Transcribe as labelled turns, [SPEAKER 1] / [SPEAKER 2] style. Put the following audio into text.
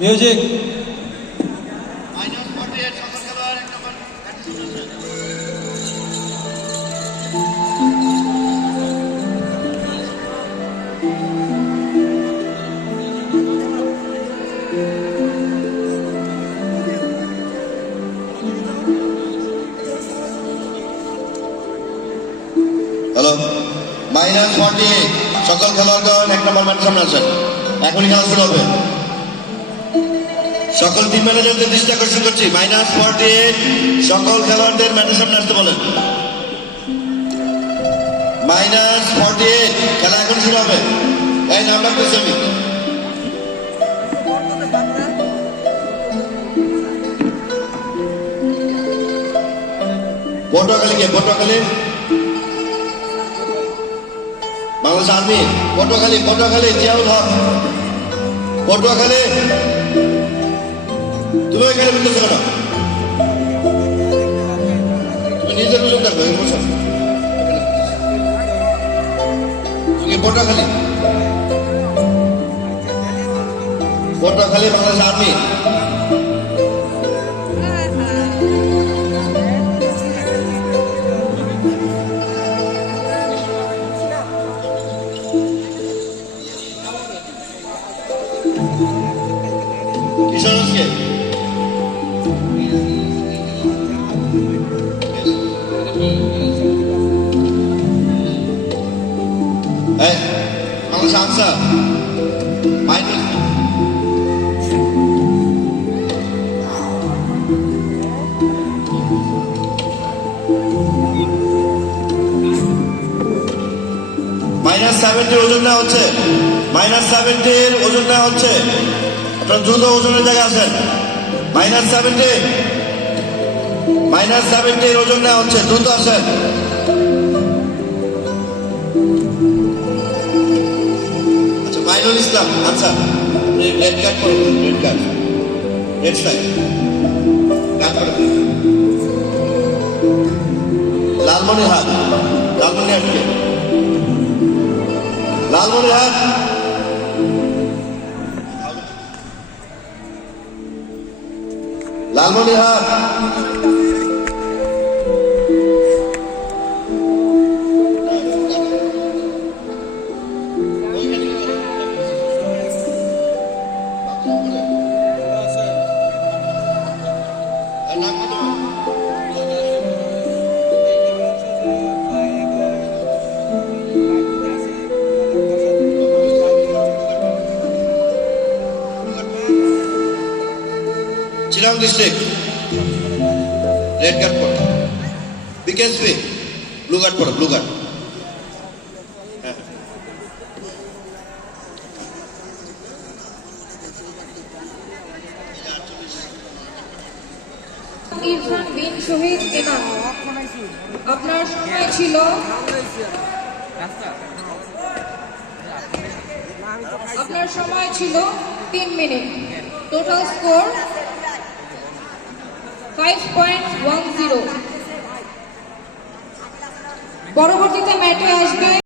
[SPEAKER 1] Music
[SPEAKER 2] hello minus forty সকল খেলোয়াড়গণ, এক নম্বর match সামনে আছেন। এখনই খেলা শুরু হবে। সকল টিম ম্যানেজারদের দৃষ্টি আকর্ষণ করছি। মাইনাস ফর্টি সকল খেলোয়াড়দের ম্যাচের সামনে আসতে বলেন। মাইনাস ফর্টি খেলা এখন শুরু হবে। এই নাম্বার পেয়েছি আমি। পটুয়াখালী কে পটুয়াখালী বাংলাদেশ আর্মি, পটুয়াখালী পটুয়াখালী, জিয়াউল হক। পটুয়াখালী, তুমি এখানে বুঝতেছো কেন তুমি নিজের বুঝুন দেখো বসো তুমি Patuakhali. Patuakhali, Bangladesh army. Bangladesh Ansar minus minus সেভেন্টির ওজন নেওয়া হচ্ছে। মাইনাস সেভেন্টির ওজন নেওয়া হচ্ছে। আপনার দ্রুত ওজনের জায়গায় আছেন মাইনাস সেভেন্টি মাইনাস সেভেন্টির ওজন নেওয়া হচ্ছে। দ্রুত আসেন। ইসলাম আচ্ছা রেড কার্ড করুন red card red side card করে দিন। লালমনিরহাট লালমনিরহাট কে Lalmonirhat Chilang district, Red Gun Port, biggest way, Blue Gun Port, Blue Gun.
[SPEAKER 3] Irfan বিন শহীদ এনাম আপনার সময় ছিল? আপনার সময় ছিল তিন minute. Total score five point one zero পরবর্তীতে ম্যাটে আসবে